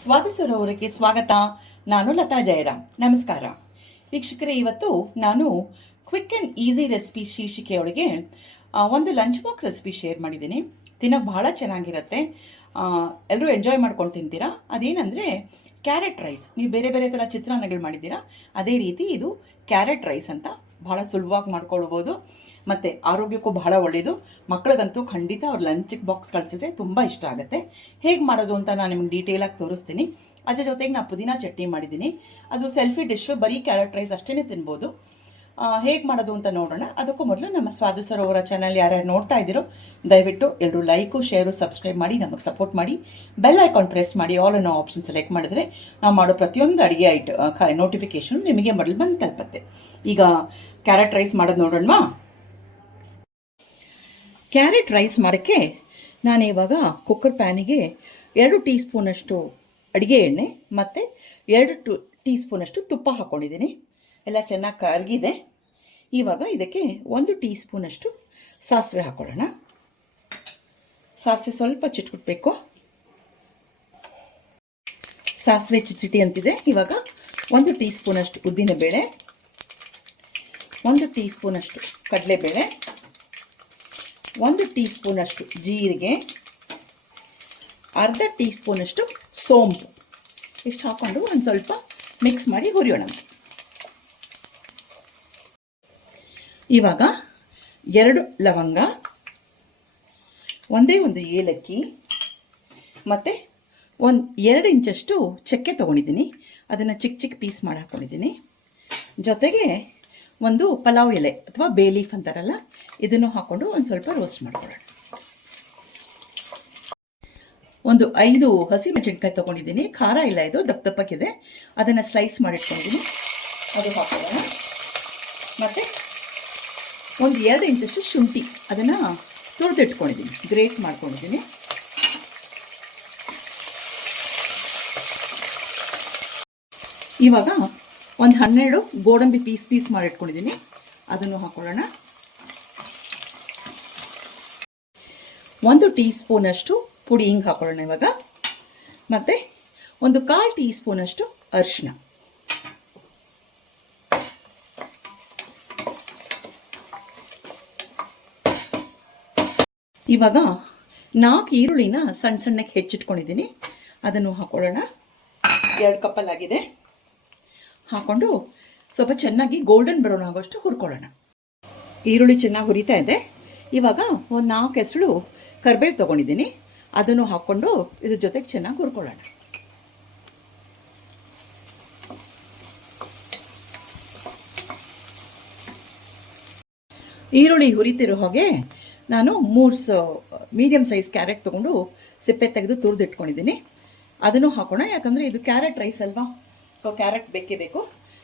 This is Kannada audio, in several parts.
ಸ್ವಾಗತ ಸ್ವಾಗತ. ನಾನು ಲತಾ ಜಯರಾಮ್. ನಮಸ್ಕಾರ ವೀಕ್ಷಕರೇ. ಇವತ್ತು ನಾನು ಕ್ವಿಕ್ ಆ್ಯಂಡ್ ಈಸಿ ರೆಸಿಪಿ ಶೀರ್ಷಿಕೆಯೊಳಗೆ ಒಂದು ಲಂಚ್ ಬಾಕ್ಸ್ ರೆಸಿಪಿ ಶೇರ್ ಮಾಡಿದ್ದೀನಿ. ತಿನ್ನೋಕೆ ಬಹಳ ಚೆನ್ನಾಗಿರುತ್ತೆ, ಎಲ್ಲರೂ ಎಂಜಾಯ್ ಮಾಡ್ಕೊಂಡು ತಿಂತೀರಾ. ಅದೇನೆಂದರೆ ಕ್ಯಾರೆಟ್ ರೈಸ್. ನೀವು ಬೇರೆ ಬೇರೆ ಥರ ಚಿತ್ರಾನ್ನಗಳು ಮಾಡಿದ್ದೀರಾ, ಅದೇ ರೀತಿ ಇದು ಕ್ಯಾರೆಟ್ ರೈಸ್ ಅಂತ ಭಾಳ ಸುಲಭವಾಗಿ ಮಾಡ್ಕೊಳ್ಬೋದು ಮತ್ತು ಆರೋಗ್ಯಕ್ಕೂ ಬಹಳ ಒಳ್ಳೆಯದು. ಮಕ್ಕಳಿಗಂತೂ ಖಂಡಿತ ಅವ್ರ ಲಂಚ್ ಬಾಕ್ಸ್ ಕಳಿಸಿದ್ರೆ ತುಂಬ ಇಷ್ಟ ಆಗುತ್ತೆ. ಹೇಗೆ ಮಾಡೋದು ಅಂತ ನಾನು ನಿಮ್ಗೆ ಡೀಟೇಲಾಗಿ ತೋರಿಸ್ತೀನಿ. ಅದ್ರ ಜೊತೆಗೆ ನಾನು ಪುದೀನ ಚಟ್ನಿ ಮಾಡಿದ್ದೀನಿ. ಅದು ಸೆಲ್ಫಿ ಡಿಶ್ಶು, ಬರೀ ಕ್ಯಾರೆಟ್ ರೈಸ್ ಅಷ್ಟೇ ತಿನ್ಬೋದು. ಹೇಗೆ ಮಾಡೋದು ಅಂತ ನೋಡೋಣ. ಅದಕ್ಕೂ ಮೊದಲು ನಮ್ಮ ಸ್ವಾದು ಸರೋವರ ಚಾನಲ್ ಯಾರ್ಯಾರು ನೋಡ್ತಾ ಇದ್ದೀರೋ ದಯವಿಟ್ಟು ಎಲ್ಲರೂ ಲೈಕು, ಶೇರು, ಸಬ್ಸ್ಕ್ರೈಬ್ ಮಾಡಿ ನಮಗೆ ಸಪೋರ್ಟ್ ಮಾಡಿ. ಬೆಲ್ ಐಕಾನ್ ಪ್ರೆಸ್ ಮಾಡಿ ಆಲ್ ಅನ್ನೋ ಆಪ್ಷನ್ ಸೆಲೆಕ್ಟ್ ಮಾಡಿದ್ರೆ ನಾವು ಮಾಡೋ ಪ್ರತಿಯೊಂದು ಅಡುಗೆ ನೋಟಿಫಿಕೇಶನ್ ನಿಮಗೆ ಮೊದಲು ಬಂದು ತಲುಪುತ್ತೆ. ಈಗ ಕ್ಯಾರೆಟ್ ರೈಸ್ ಮಾಡೋದು ನೋಡೋಣವಾ. ಕ್ಯಾರೆಟ್ ರೈಸ್ ಮಾಡೋಕ್ಕೆ ನಾನು ಇವಾಗ ಕುಕ್ಕರ್ ಪ್ಯಾನಿಗೆ 2 ಟೀ ಸ್ಪೂನಷ್ಟು ಅಡುಗೆ ಎಣ್ಣೆ ಮತ್ತು 2 ಟೀ ಸ್ಪೂನಷ್ಟು ತುಪ್ಪ ಹಾಕ್ಕೊಂಡಿದ್ದೀನಿ. ಎಲ್ಲ ಚೆನ್ನಾಗಿ ಕರಗಿದೆ. ಇವಾಗ ಇದಕ್ಕೆ 1 ಟೀ ಸ್ಪೂನಷ್ಟು ಸಾಸಿವೆ ಹಾಕ್ಕೊಳ್ಳೋಣ. ಸಾಸಿವೆ ಸ್ವಲ್ಪ ಚಿಟ್ಬಿಟ್ಬೇಕು. ಸಾಸಿವೆ ಚಿಟಿ ಅಂತಿದೆ. ಇವಾಗ 1 ಟೀ ಸ್ಪೂನಷ್ಟು ಉದ್ದಿನಬೇಳೆ, 1 ಟೀ ಸ್ಪೂನಷ್ಟು ಕಡಲೆಬೇಳೆ, 1 ಟೀ ಸ್ಪೂನಷ್ಟು ಜೀರಿಗೆ, ಅರ್ಧ ಟೀ ಸ್ಪೂನಷ್ಟು ಸೋಂಪು ಇಷ್ಟು ಹಾಕ್ಕೊಂಡು ಒಂದು ಸ್ವಲ್ಪ ಮಿಕ್ಸ್ ಮಾಡಿ ಹುರಿಯೋಣ. ಇವಾಗ 2 ಲವಂಗ, ಒಂದೇ ಒಂದು ಏಲಕ್ಕಿ ಮತ್ತು 2 ಇಂಚಷ್ಟು ಚಕ್ಕೆ ತೊಗೊಂಡಿದ್ದೀನಿ. ಅದನ್ನು ಚಿಕ್ಕ ಚಿಕ್ಕ ಪೀಸ್ ಮಾಡಿ ಹಾಕ್ಕೊಂಡಿದ್ದೀನಿ. ಜೊತೆಗೆ ಒಂದು ಪಲಾವ್ ಎಲೆ ಅಥವಾ ಬೇ ಲೀಫ್ ಅಂತಾರಲ್ಲ, ಇದನ್ನು ಹಾಕ್ಕೊಂಡು ಒಂದು ಸ್ವಲ್ಪ ರೋಸ್ಟ್ ಮಾಡ್ಕೊಳ್ಳೋಣ. ಒಂದು 5 ಹಸಿಮೆಣಸಿನ್ಕಾಯಿ ತೊಗೊಂಡಿದ್ದೀನಿ. ಖಾರ ಇಲ್ಲ, ಇದು ದಪ್ಪ ದಪ್ಪಕ್ಕಿದೆ. ಅದನ್ನು ಸ್ಲೈಸ್ ಮಾಡಿಟ್ಕೊಂಡಿದ್ದೀನಿ, ಅದು ಹಾಕೊಳ್ಳೋಣ. ಮತ್ತು ಒಂದು 2 ಇಂಚಷ್ಟು ಶುಂಠಿ, ಅದನ್ನು ತುರಿದಿಟ್ಕೊಂಡಿದ್ದೀನಿ, ಗ್ರೇಟ್ ಮಾಡ್ಕೊಂಡಿದ್ದೀನಿ. ಇವಾಗ ಒಂದು 12 ಗೋಡಂಬಿ ಪೀಸ್ ಮಾಡಿಟ್ಕೊಂಡಿದ್ದೀನಿ, ಅದನ್ನು ಹಾಕೊಳ್ಳೋಣ. 1 ಟೀ ಸ್ಪೂನಷ್ಟು ಪುಡಿ ಹಿಂಗೆ ಹಾಕೊಳ್ಳೋಣ ಇವಾಗ. ಮತ್ತು ಒಂದು 1/4 ಟೀ ಸ್ಪೂನಷ್ಟು ಅರಿಶಿನ. ಇವಾಗ 4 ಈರುಳ್ಳಿನ ಸಣ್ಣ ಸಣ್ಣಕ್ಕೆ ಹೆಚ್ಚಿಟ್ಕೊಂಡಿದ್ದೀನಿ, ಅದನ್ನು ಹಾಕೊಳ್ಳೋಣ. 2 ಕಪ್ಪಲ್ಲಾಗಿದೆ. ಹಾಕ್ಕೊಂಡು ಸ್ವಲ್ಪ ಚೆನ್ನಾಗಿ ಗೋಲ್ಡನ್ ಬ್ರೌನ್ ಆಗೋಷ್ಟು ಹುರ್ಕೊಳ್ಳೋಣ. ಈರುಳ್ಳಿ ಚೆನ್ನಾಗಿ ಹುರಿತಾ ಇದೆ. ಇವಾಗ ಒಂದು 4 ಹೆಸರು ಕರಿಬೇವು ತೊಗೊಂಡಿದ್ದೀನಿ, ಅದನ್ನು ಹಾಕ್ಕೊಂಡು ಇದ್ರ ಜೊತೆಗೆ ಚೆನ್ನಾಗಿ ಹುರ್ಕೊಳ್ಳೋಣ. ಈರುಳ್ಳಿ ಹುರಿತಿರೋ ಹಾಗೆ ನಾನು 3 ಮೀಡಿಯಮ್ ಸೈಜ್ ಕ್ಯಾರೆಟ್ ತೊಗೊಂಡು ಸಿಪ್ಪೆ ತೆಗೆದು ತುರಿದಿಟ್ಕೊಂಡಿದ್ದೀನಿ, ಅದನ್ನು ಹಾಕೋಣ. ಯಾಕಂದರೆ ಇದು ಕ್ಯಾರೆಟ್ ರೈಸ್ ಅಲ್ವಾ, ಸೊ ಕ್ಯಾರೆಟ್ ಬೇಕೇ ಬೇಕು.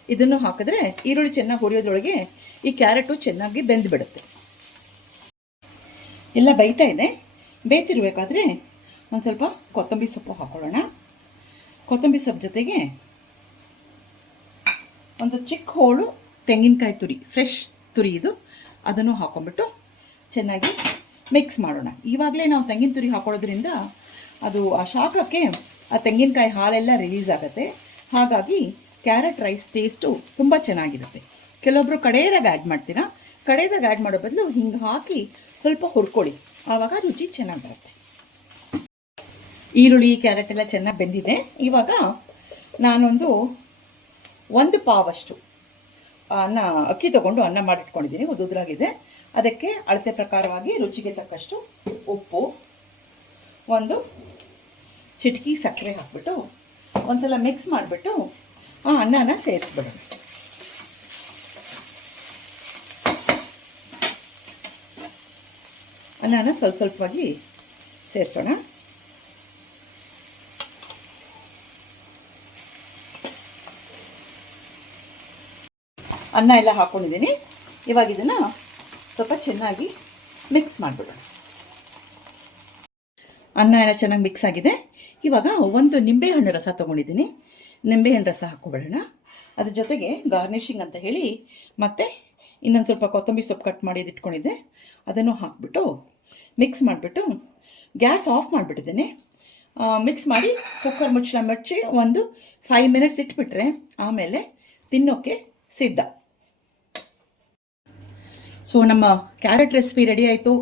ಇದನ್ನು ಹಾಕಿದ್ರೆ ಈರುಳ್ಳಿ ಚೆನ್ನಾಗಿ ಹುರಿಯೋದ್ರೊಳಗೆ ಈ ಕ್ಯಾರೆಟು ಚೆನ್ನಾಗಿ ಬೆಂದು ಬಿಡುತ್ತೆ. ಎಲ್ಲ ಬೇಯ್ತಾ ಇದೆ. ಬೇಯ್ತಿರ್ಬೇಕಾದ್ರೆ ಒಂದು ಸ್ವಲ್ಪ ಕೊತ್ತಂಬರಿ ಸೊಪ್ಪು ಹಾಕೊಳ್ಳೋಣ. ಕೊತ್ತಂಬರಿ ಸೊಪ್ಪು ಜೊತೆಗೆ ಒಂದು ಚಿಕ್ಕ ಹೋಳು ತೆಂಗಿನಕಾಯಿ ತುರಿ, ಫ್ರೆಶ್ ತುರಿ ಇದು, ಅದನ್ನು ಹಾಕೊಂಡ್ಬಿಟ್ಟು ಚೆನ್ನಾಗಿ ಮಿಕ್ಸ್ ಮಾಡೋಣ. ಇವಾಗಲೇ ನಾವು ತೆಂಗಿನ ತುರಿ ಹಾಕೊಳ್ಳೋದ್ರಿಂದ ಅದು ಆ ಶಾಖಕ್ಕೆ ಆ ತೆಂಗಿನಕಾಯಿ ಹಾಲೆಲ್ಲ ರಿಲೀಸ್ ಆಗುತ್ತೆ. ಹಾಗಾಗಿ ಕ್ಯಾರೆಟ್ ರೈಸ್ ಟೇಸ್ಟು ತುಂಬ ಚೆನ್ನಾಗಿರುತ್ತೆ. ಕೆಲವೊಬ್ಬರು ಕಡೆಯದಾಗ ಆ್ಯಡ್ ಮಾಡ್ತೀರಾ. ಕಡೆಯದಾಗ ಆ್ಯಡ್ ಮಾಡೋ ಬದಲು ಹಿಂಗೆ ಹಾಕಿ ಸ್ವಲ್ಪ ಹುರ್ಕೊಳ್ಳಿ, ಆವಾಗ ರುಚಿ ಚೆನ್ನಾಗಿ ಬರುತ್ತೆ. ಈರುಳ್ಳಿ ಕ್ಯಾರೆಟ್ ಎಲ್ಲ ಚೆನ್ನಾಗಿ ಬೆಂದಿದೆ. ಇವಾಗ ನಾನೊಂದು 1 ಪಾವಷ್ಟು ಅಕ್ಕಿ ತೊಗೊಂಡು ಅನ್ನ ಮಾಡಿಟ್ಕೊಂಡಿದ್ದೀನಿ, ಉದುದ್ರಾಗಿದೆ. ಅದಕ್ಕೆ ಅಳತೆ ಪ್ರಕಾರವಾಗಿ ರುಚಿಗೆ ತಕ್ಕಷ್ಟು ಉಪ್ಪು, 1 ಚಿಟಕಿ ಸಕ್ಕರೆ ಹಾಕ್ಬಿಟ್ಟು ಒಂದ್ಸಲ ಮಿಕ್ಸ್ ಮಾಡಿಬಿಟ್ಟು ಆ ಅನ್ನನ ಸೇರಿಸ್ಬಿಡೋಣ. ಅನ್ನನ ಸ್ವಲ್ಪವಾಗಿ ಸೇರಿಸೋಣ. ಅನ್ನ ಎಲ್ಲ ಹಾಕ್ಕೊಂಡಿದ್ದೀನಿ. ಇವಾಗ ಇದನ್ನು ಸ್ವಲ್ಪ ಚೆನ್ನಾಗಿ ಮಿಕ್ಸ್ ಮಾಡಿಬಿಡೋಣ. ಅನ್ನ ಎಲ್ಲ ಚೆನ್ನಾಗಿ ಮಿಕ್ಸ್ ಆಗಿದೆ. ಇವಾಗ 1 ನಿಂಬೆಹಣ್ಣು ರಸ ತೊಗೊಂಡಿದ್ದೀನಿ, ನಿಂಬೆಹಣ್ಣು ರಸ ಹಾಕ್ಕೊಬಿಡೋಣ. ಅದ್ರ ಜೊತೆಗೆ ಗಾರ್ನಿಷಿಂಗ್ ಅಂತ ಹೇಳಿ ಮತ್ತು ಇನ್ನೊಂದು ಸ್ವಲ್ಪ ಕೊತ್ತಂಬರಿ ಸೊಪ್ಪು ಕಟ್ ಮಾಡಿ ಇಟ್ಕೊಂಡಿದ್ದೆ, ಅದನ್ನು ಹಾಕ್ಬಿಟ್ಟು ಮಿಕ್ಸ್ ಮಾಡಿಬಿಟ್ಟು ಗ್ಯಾಸ್ ಆಫ್ ಮಾಡಿಬಿಟ್ಟಿದ್ದೀನಿ. ಮಿಕ್ಸ್ ಮಾಡಿ ಕುಕ್ಕರ್ ಮುಚ್ಚಳ ಮುಚ್ಚಿ ಒಂದು 5 ಮಿನಿಟ್ಸ್ ಇಟ್ಬಿಟ್ರೆ ಆಮೇಲೆ ತಿನ್ನೋಕ್ಕೆ ಸಿದ್ಧ. ಸೊ ನಮ್ಮ ಕ್ಯಾರೆಟ್ ರೆಸಿಪಿ ರೆಡಿ ಆಯಿತು.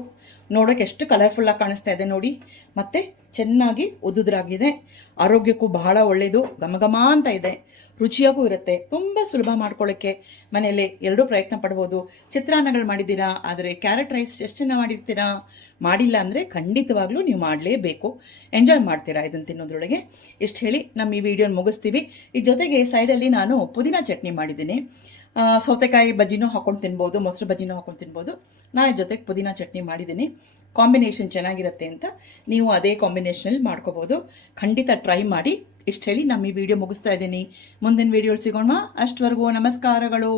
ನೋಡೋಕೆ ಎಷ್ಟು ಕಲರ್ಫುಲ್ಲಾಗಿ ಕಾಣಿಸ್ತಾ ಇದೆ ನೋಡಿ, ಮತ್ತು ಚೆನ್ನಾಗಿ ಉದುದ್ರಾಗಿದೆ. ಆರೋಗ್ಯಕ್ಕೂ ಬಹಳ ಒಳ್ಳೆಯದು, ಘಮಘಮ ಅಂತ ಇದೆ, ರುಚಿಯಾಗೂ ಇರುತ್ತೆ. ತುಂಬ ಸುಲಭ ಮಾಡ್ಕೊಳ್ಳೋಕ್ಕೆ ಮನೆಯಲ್ಲೇ ಎರಡೂ ಪ್ರಯತ್ನ ಪಡ್ಬೋದು. ಚಿತ್ರಾನ್ನಗಳು ಮಾಡಿದ್ದೀರಾ, ಆದರೆ ಕ್ಯಾರೆಟ್ ರೈಸ್ ಎಷ್ಟು ಜನ ಮಾಡಿರ್ತೀರಾ? ಮಾಡಿಲ್ಲ ಅಂದರೆ ಖಂಡಿತವಾಗ್ಲೂ ನೀವು ಮಾಡಲೇಬೇಕು, ಎಂಜಾಯ್ ಮಾಡ್ತೀರಾ ಇದನ್ನು ತಿನ್ನೋದ್ರೊಳಗೆ. ಇಷ್ಟು ಹೇಳಿ ನಮ್ಮ ಈ ವಿಡಿಯೋನ ಮುಗಿಸ್ತೀವಿ. ಈ ಜೊತೆಗೆ ಸೈಡಲ್ಲಿ ನಾನು ಪುದೀನ ಚಟ್ನಿ ಮಾಡಿದ್ದೀನಿ. ಸೌತೆಕಾಯಿ ಬಜ್ಜಿನೂ ಹಾಕೊಂಡು ತಿನ್ಬೋದು, ಮೊಸರು ಬಜ್ಜಿನೂ ಹಾಕೊಂಡು ತಿನ್ಬೋದು. ನಾನು ಜೊತೆಗೆ ಪುದೀನ ಚಟ್ನಿ ಮಾಡಿದ್ದೀನಿ. ಕಾಂಬಿನೇಷನ್ ಚೆನ್ನಾಗಿರುತ್ತೆ ಅಂತ ನೀವು ಅದೇ ಕಾಂಬಿನೇಷನಲ್ಲಿ ಮಾಡ್ಕೋಬೋದು. ಖಂಡಿತ ಟ್ರೈ ಮಾಡಿ. ಇಷ್ಟು ಹೇಳಿ ನಮ್ಮ ಈ ವಿಡಿಯೋ ಮುಗಿಸ್ತಾ ಇದ್ದೀನಿ. ಮುಂದಿನ ವಿಡಿಯೋಲಿ ಸಿಗೋಣ. ಅಷ್ಟವರೆಗೂ ನಮಸ್ಕಾರಗಳು.